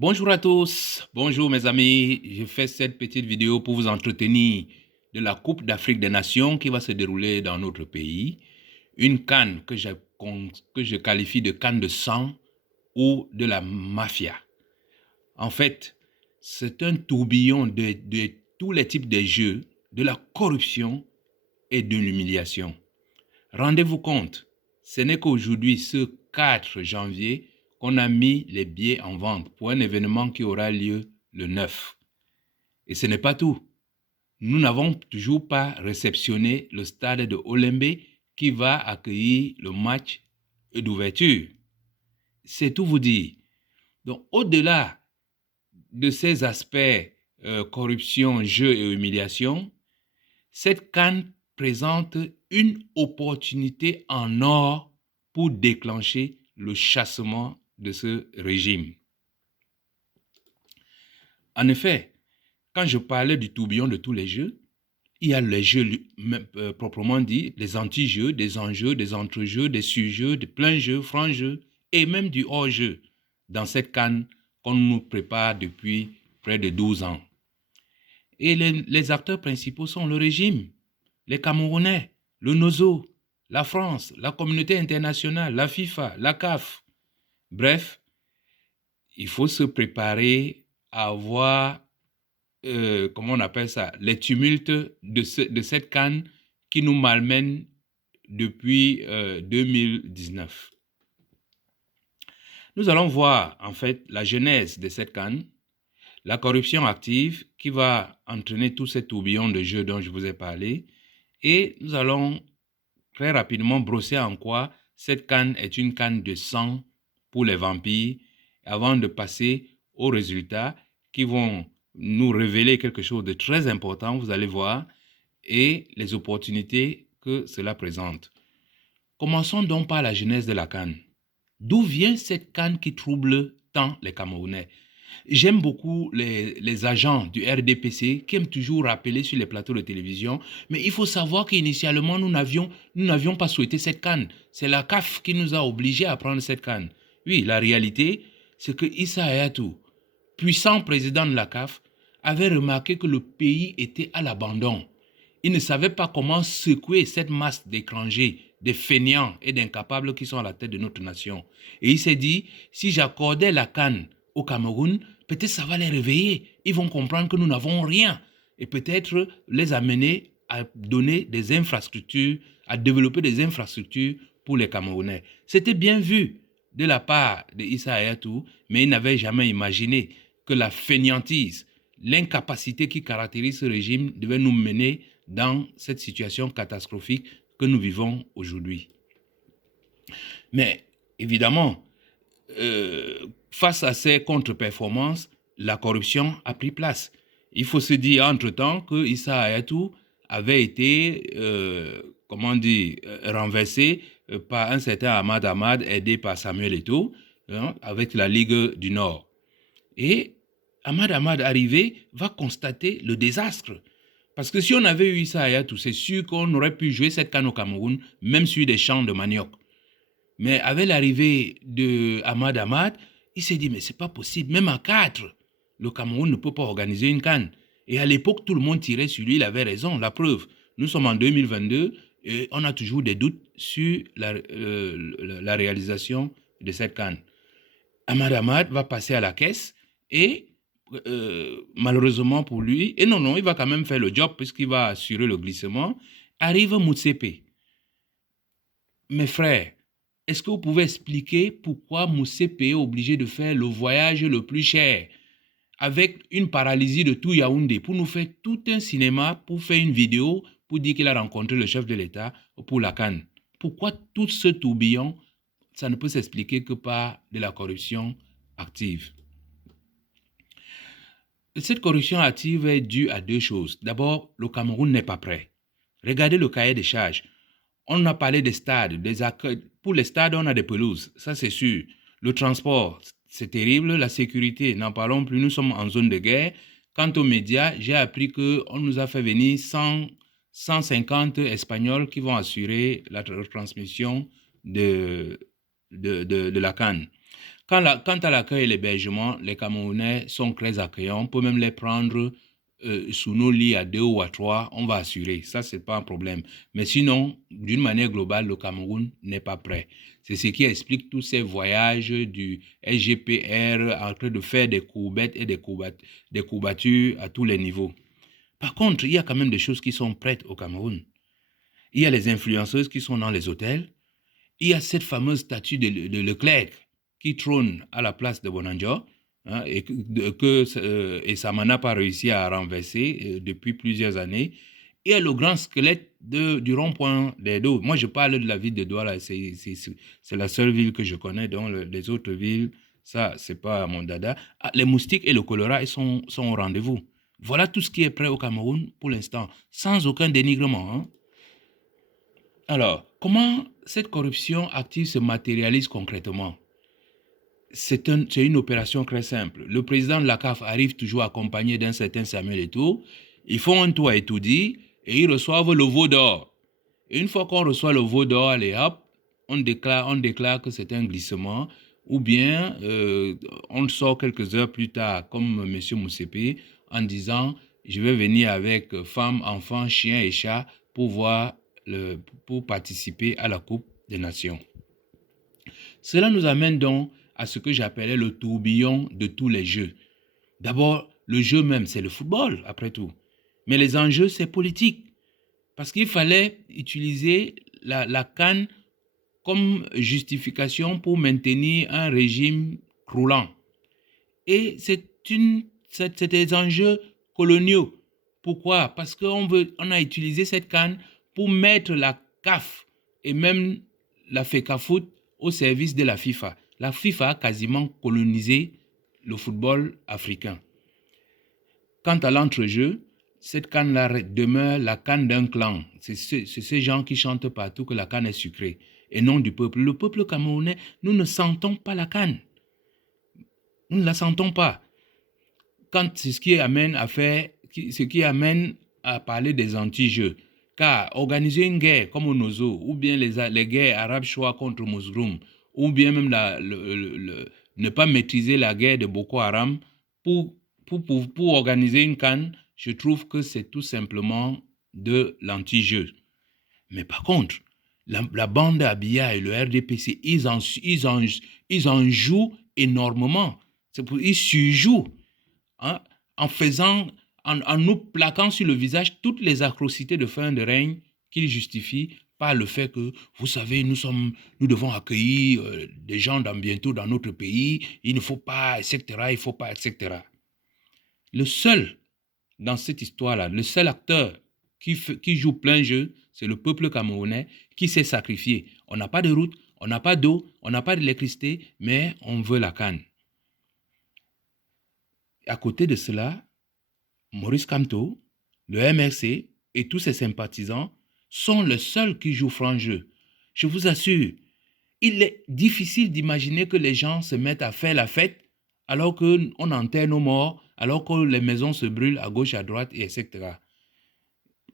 Bonjour à tous, bonjour mes amis. Je fais cette petite vidéo pour vous entretenir de la Coupe d'Afrique des Nations qui va se dérouler dans notre pays. Une CAN que je qualifie de CAN de sang ou de la mafia. En fait, c'est un tourbillon de tous les types de jeux, de la corruption et de l'humiliation. Rendez-vous compte, ce n'est qu'aujourd'hui, ce 4 janvier, qu'on a mis les billets en vente pour un événement qui aura lieu le 9. Et ce n'est pas tout. Nous n'avons toujours pas réceptionné le stade de Olembe qui va accueillir le match d'ouverture. C'est tout vous dire. Donc, au-delà de ces aspects corruption, jeu et humiliation, cette CAN présente une opportunité en or pour déclencher le chassement de ce régime. En effet, quand je parlais du tourbillon de tous les jeux, il y a les jeux proprement dit, les anti-jeux, des enjeux, des entre-jeux, des sur-jeux, des pleins jeux, francs jeux et même du hors-jeu dans cette CAN qu'on nous prépare depuis près de 12 ans. Et les acteurs principaux sont le régime, les Camerounais, le NOZO, la France, la communauté internationale, la FIFA, la CAF. Bref, il faut se préparer à voir, comment on appelle ça, les tumultes de cette CAN qui nous malmène depuis 2019. Nous allons voir en fait la genèse de cette CAN, la corruption active qui va entraîner tous ces tourbillons de jeux dont je vous ai parlé, et nous allons très rapidement brosser en quoi cette CAN est une CAN de sang pour les vampires, avant de passer aux résultats qui vont nous révéler quelque chose de très important, vous allez voir, et les opportunités que cela présente. Commençons donc par la genèse de la CAN. D'où vient cette CAN qui trouble tant les Camerounais? J'aime beaucoup les agents du RDPC qui aiment toujours rappeler sur les plateaux de télévision, mais il faut savoir qu'initialement, nous n'avions pas souhaité cette CAN. C'est la CAF qui nous a obligés à prendre cette CAN. Oui, la réalité, c'est que Issa Hayatou, puissant président de la CAF, avait remarqué que le pays était à l'abandon. Il ne savait pas comment secouer cette masse d'étrangers, de fainéants et d'incapables qui sont à la tête de notre nation. Et il s'est dit, si j'accordais la CAN au Cameroun, peut-être ça va les réveiller. Ils vont comprendre que nous n'avons rien et peut-être les amener à donner des infrastructures, à développer des infrastructures pour les Camerounais. C'était bien vu de la part de Issa Hayatou, mais il n'avait jamais imaginé que la fainéantise, l'incapacité qui caractérise ce régime devait nous mener dans cette situation catastrophique que nous vivons aujourd'hui. Mais évidemment, face à ces contre-performances, la corruption a pris place. Il faut se dire entre-temps que Issa Hayatou avait été, renversé par un certain Ahmad Ahmad, aidé par Samuel Eto'o, hein, avec la Ligue du Nord. Et Ahmad Ahmad arrivé va constater le désastre. Parce que si on avait eu Issa Hayatou, c'est sûr qu'on aurait pu jouer cette CAN au Cameroun, même sur des champs de manioc. Mais avec l'arrivée de Ahmad Ahmad, il s'est dit, mais c'est pas possible, même à 4, le Cameroun ne peut pas organiser une CAN. Et à l'époque, tout le monde tirait sur lui, il avait raison. La preuve, nous sommes en 2022 et on a toujours des doutes sur la réalisation de cette CAN. Ahmad Ahmad va passer à la caisse et malheureusement pour lui, et non, il va quand même faire le job puisqu'il va assurer le glissement, arrive Motsepe. Mes frères, est-ce que vous pouvez expliquer pourquoi Motsepe est obligé de faire le voyage le plus cher avec une paralysie de tout Yaoundé pour nous faire tout un cinéma, pour faire une vidéo, pour dire qu'il a rencontré le chef de l'État pour la CAN? Pourquoi tout ce tourbillon? Ça ne peut s'expliquer que par de la corruption active. Cette corruption active est due à deux choses. D'abord, le Cameroun n'est pas prêt. Regardez le cahier des charges. On a parlé des stades, des accueils. Pour les stades, on a des pelouses, ça c'est sûr. Le transport, c'est terrible. La sécurité, n'en parlons plus, nous sommes en zone de guerre. Quant aux médias, j'ai appris qu'on nous a fait venir 150 Espagnols qui vont assurer la retransmission de la CAN. Quant à l'accueil et l'hébergement, les Camerounais sont très accueillants. On peut même les prendre sous nos lits à 2 ou à 3. On va assurer. Ça, c'est pas un problème. Mais sinon, d'une manière globale, le Cameroun n'est pas prêt. C'est ce qui explique tous ces voyages du SGPR en train de faire des courbettes et des courbatures à tous les niveaux. Par contre, il y a quand même des choses qui sont prêtes au Cameroun. Il y a les influenceuses qui sont dans les hôtels. Il y a cette fameuse statue de Leclerc qui trône à la place de Bonanjo, hein, et Sama n'a pas réussi à renverser depuis plusieurs années. Il y a le grand squelette du rond-point des Dos. Moi, je parle de la ville de Douala. C'est la seule ville que je connais. Donc, les autres villes, ça, c'est pas mon dada. Ah, les moustiques et le choléra, ils sont au rendez-vous. Voilà tout ce qui est prêt au Cameroun pour l'instant, sans aucun dénigrement. Hein. Alors, comment cette corruption active se matérialise concrètement? C'est une opération très simple. Le président de la CAF arrive toujours accompagné d'un certain Samuel Eto'o. Ils font un tour à Etoudi et ils reçoivent le veau d'or. Une fois qu'on reçoit le veau d'or, allez hop, on déclare que c'est un glissement, ou bien on sort quelques heures plus tard, comme M. Moussepe, en disant je vais venir avec femmes, enfants, chiens et chats pour participer à la Coupe des Nations. Cela nous amène donc à ce que j'appelais le tourbillon de tous les jeux. D'abord, le jeu même, c'est le football, après tout. Mais les enjeux, c'est politique. Parce qu'il fallait utiliser la CAN comme justification pour maintenir un régime croulant. Et c'est des enjeux coloniaux. Pourquoi? Parce qu'on a utilisé cette CAN pour mettre la CAF et même la FECAFOOT au service de la FIFA. La FIFA a quasiment colonisé le football africain. Quant à l'entrejeu, cette canne-là demeure la canne d'un clan. C'est ces gens qui chantent partout que la canne est sucrée et non du peuple. Le peuple camerounais, nous ne sentons pas la canne. Nous ne la sentons pas. Quand c'est ce qui amène à parler des anti-jeux. Car organiser une guerre comme au Nozo, ou bien les guerres arabes choix contre Mousgroum, ou bien même ne pas maîtriser la guerre de Boko Haram pour organiser une CAN, je trouve que c'est tout simplement de l'anti-jeu. Mais par contre, la bande Abia et le RDPC, ils en jouent énormément. Ils surjouent, hein, en nous plaquant sur le visage toutes les atrocités de fin de règne qu'ils justifient par le fait que, vous savez, nous devons accueillir des gens bientôt dans notre pays, il ne faut pas, etc., il ne faut pas, etc. Le seul, dans cette histoire-là, le seul acteur qui joue plein jeu, c'est le peuple camerounais qui s'est sacrifié. On n'a pas de route, on n'a pas d'eau, on n'a pas d'électricité, mais on veut la canne. À côté de cela, Maurice Kamto, le MRC et tous ses sympathisants sont les seuls qui jouent franc jeu. Je vous assure, il est difficile d'imaginer que les gens se mettent à faire la fête alors qu'on enterre nos morts, alors que les maisons se brûlent à gauche, à droite, etc.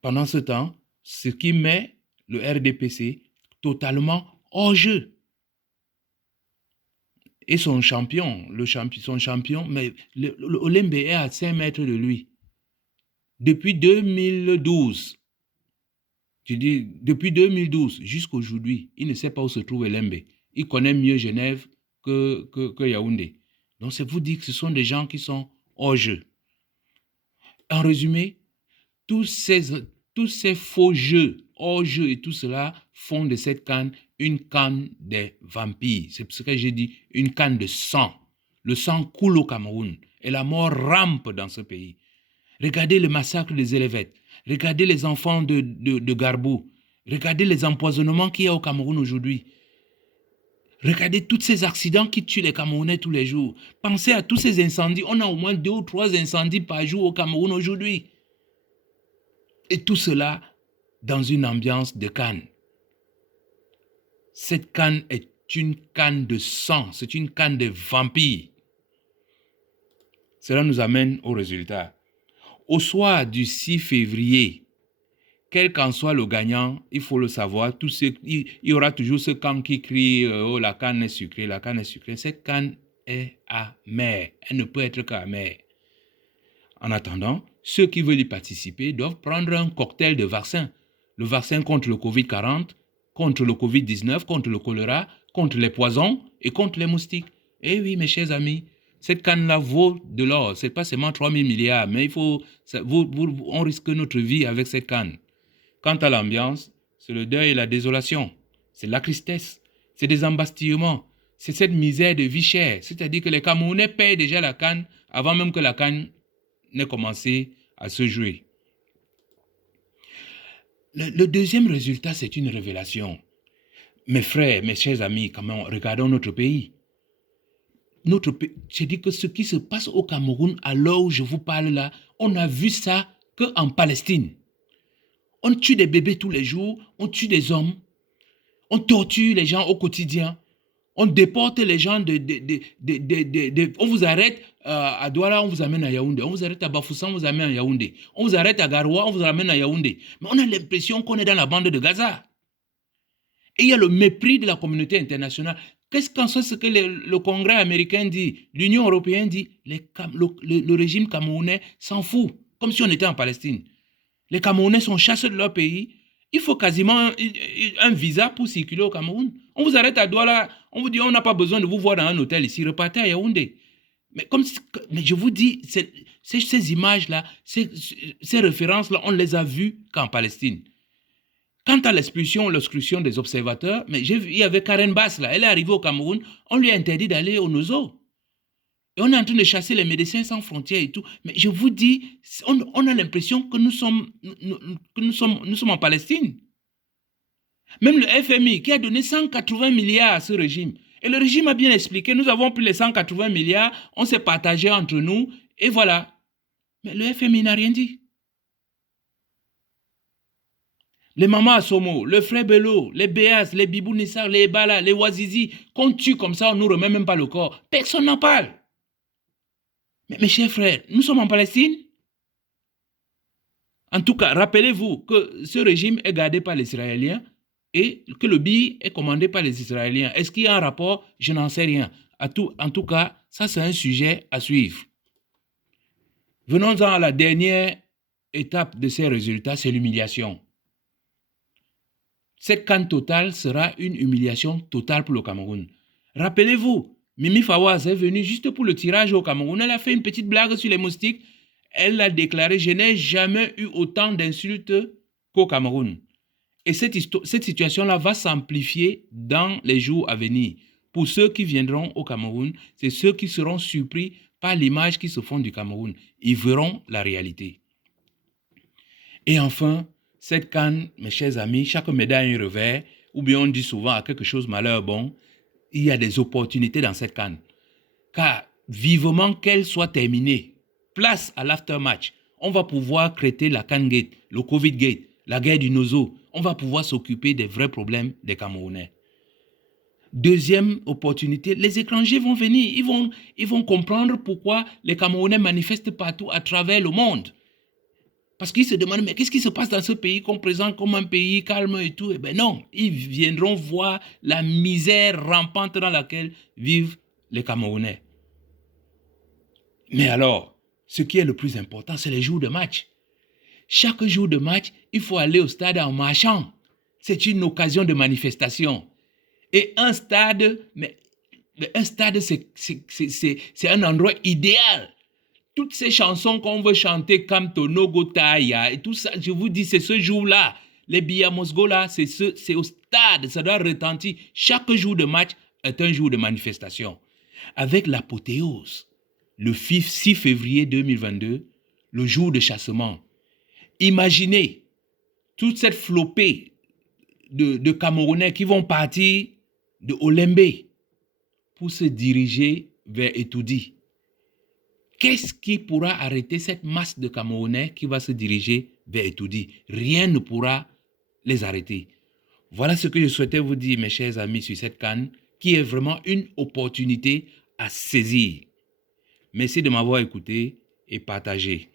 Pendant ce temps, ce qui met le RDPC totalement hors jeu. Et son champion, mais Olembe est à 5 mètres de lui. Depuis 2012, jusqu'à aujourd'hui, il ne sait pas où se trouve Olembe. Il connaît mieux Genève que Yaoundé. Donc, c'est vous dire que ce sont des gens qui sont hors jeu. En résumé, tous ces faux jeux, hors jeu et tout cela font de cette canne une canne des vampires. C'est ce que j'ai dit, une canne de sang. Le sang coule au Cameroun et la mort rampe dans ce pays. Regardez le massacre des Élévettes. Regardez les enfants de Garbou. Regardez les empoisonnements qu'il y a au Cameroun aujourd'hui. Regardez tous ces accidents qui tuent les Camerounais tous les jours. Pensez à tous ces incendies. On a au moins 2 ou 3 incendies par jour au Cameroun aujourd'hui. Et tout cela dans une ambiance de canne. Cette canne est une canne de sang. C'est une canne de vampires. Cela nous amène au résultat. Au soir du 6 février, quel qu'en soit le gagnant, il faut le savoir, il y aura toujours ce camp qui crie oh, la canne est sucrée, la canne est sucrée. Cette canne est amère. Elle ne peut être qu'amère. En attendant, ceux qui veulent y participer doivent prendre un cocktail de vaccins. Le vaccin contre le Covid-40, contre le Covid-19, contre le choléra, contre les poisons et contre les moustiques. Eh oui, mes chers amis, cette canne-là vaut de l'or. Ce n'est pas seulement 3 000 milliards, mais on risque notre vie avec cette canne. Quant à l'ambiance, c'est le deuil et la désolation. C'est la tristesse. C'est des embastillements. C'est cette misère de vie chère. C'est-à-dire que les Camerounais payent déjà la canne avant même que la canne n'ait commencé à se jouer. Le deuxième résultat, c'est une révélation. Mes frères, mes chers amis, regardons notre pays. Je dis que ce qui se passe au Cameroun, à l'heure où je vous parle là, on a vu ça qu'en Palestine. On tue des bébés tous les jours, on tue des hommes, on torture les gens au quotidien, on déporte les gens, on vous arrête à Douala, on vous amène à Yaoundé, on vous arrête à Bafoussam, on vous amène à Yaoundé, on vous arrête à Garoua, on vous amène à Yaoundé. Mais on a l'impression qu'on est dans la bande de Gaza. Et il y a le mépris de la communauté internationale. Qu'est-ce qu'en soit ce que le Congrès américain dit, l'Union européenne dit, le régime camerounais s'en fout, comme si on était en Palestine. Les Camerounais sont chassés de leur pays. Il faut quasiment un visa pour circuler au Cameroun. On vous arrête à Douala, on vous dit on n'a pas besoin de vous voir dans un hôtel ici, repartez à Yaoundé. Mais je vous dis, ces images-là, ces références-là, on les a vues qu'en Palestine. Quant à l'exclusion des observateurs, mais il y avait Karen Bass, là, elle est arrivée au Cameroun, on lui a interdit d'aller au Nozo. Et on est en train de chasser les médecins sans frontières et tout. Mais je vous dis, on a l'impression que nous sommes en Palestine. Même le FMI qui a donné 180 milliards à ce régime. Et le régime a bien expliqué, nous avons pris les 180 milliards, on s'est partagé entre nous, et voilà. Mais le FMI n'a rien dit. Les mamans à Somo, le frère Bello, les Béas, les Bibou Nissar, les Ebala, les Ouazizi, qu'on tue comme ça, on ne nous remet même pas le corps. Personne n'en parle. Mais mes chers frères, nous sommes en Palestine. En tout cas, rappelez-vous que ce régime est gardé par les Israéliens et que le billet est commandé par les Israéliens. Est-ce qu'il y a un rapport? Je n'en sais rien. En tout cas, ça c'est un sujet à suivre. Venons-en à la dernière étape de ces résultats, c'est l'humiliation. Cette CAN totale sera une humiliation totale pour le Cameroun. Rappelez-vous, Mimi Fawaz est venue juste pour le tirage au Cameroun. Elle a fait une petite blague sur les moustiques. Elle a déclaré « Je n'ai jamais eu autant d'insultes qu'au Cameroun ». Et cette situation-là va s'amplifier dans les jours à venir. Pour ceux qui viendront au Cameroun, c'est ceux qui seront surpris par l'image qui se font du Cameroun. Ils verront la réalité. Et enfin, cette CAN, mes chers amis, chaque médaille a un revers, ou bien on dit souvent à quelque chose malheur bon, il y a des opportunités dans cette CAN. Car vivement qu'elle soit terminée, place à l'aftermatch, on va pouvoir traiter la CAN Gate, le Covid Gate, la guerre du Nozo. On va pouvoir s'occuper des vrais problèmes des Camerounais. Deuxième opportunité, les étrangers vont venir, ils vont comprendre pourquoi les Camerounais manifestent partout à travers le monde. Parce qu'ils se demandent, mais qu'est-ce qui se passe dans ce pays qu'on présente comme un pays calme et tout? Eh bien non, ils viendront voir la misère rampante dans laquelle vivent les Camerounais. Mais alors, ce qui est le plus important, c'est les jours de match. Chaque jour de match, il faut aller au stade en marchant. C'est une occasion de manifestation. Et un stade, c'est un endroit idéal. Toutes ces chansons qu'on veut chanter, comme Tono Gotaya et tout ça, je vous dis, c'est ce jour-là. Les billets Mosgo là, c'est au stade, ça doit retentir. Chaque jour de match est un jour de manifestation. Avec l'apothéose, le 6 février 2022, le jour de chassement. Imaginez toute cette flopée de Camerounais qui vont partir de Olembe pour se diriger vers Etoudi. Qu'est-ce qui pourra arrêter cette masse de Camerounais qui va se diriger vers Etoudi? Rien ne pourra les arrêter. Voilà ce que je souhaitais vous dire, mes chers amis, sur cette CAN, qui est vraiment une opportunité à saisir. Merci de m'avoir écouté et partagé.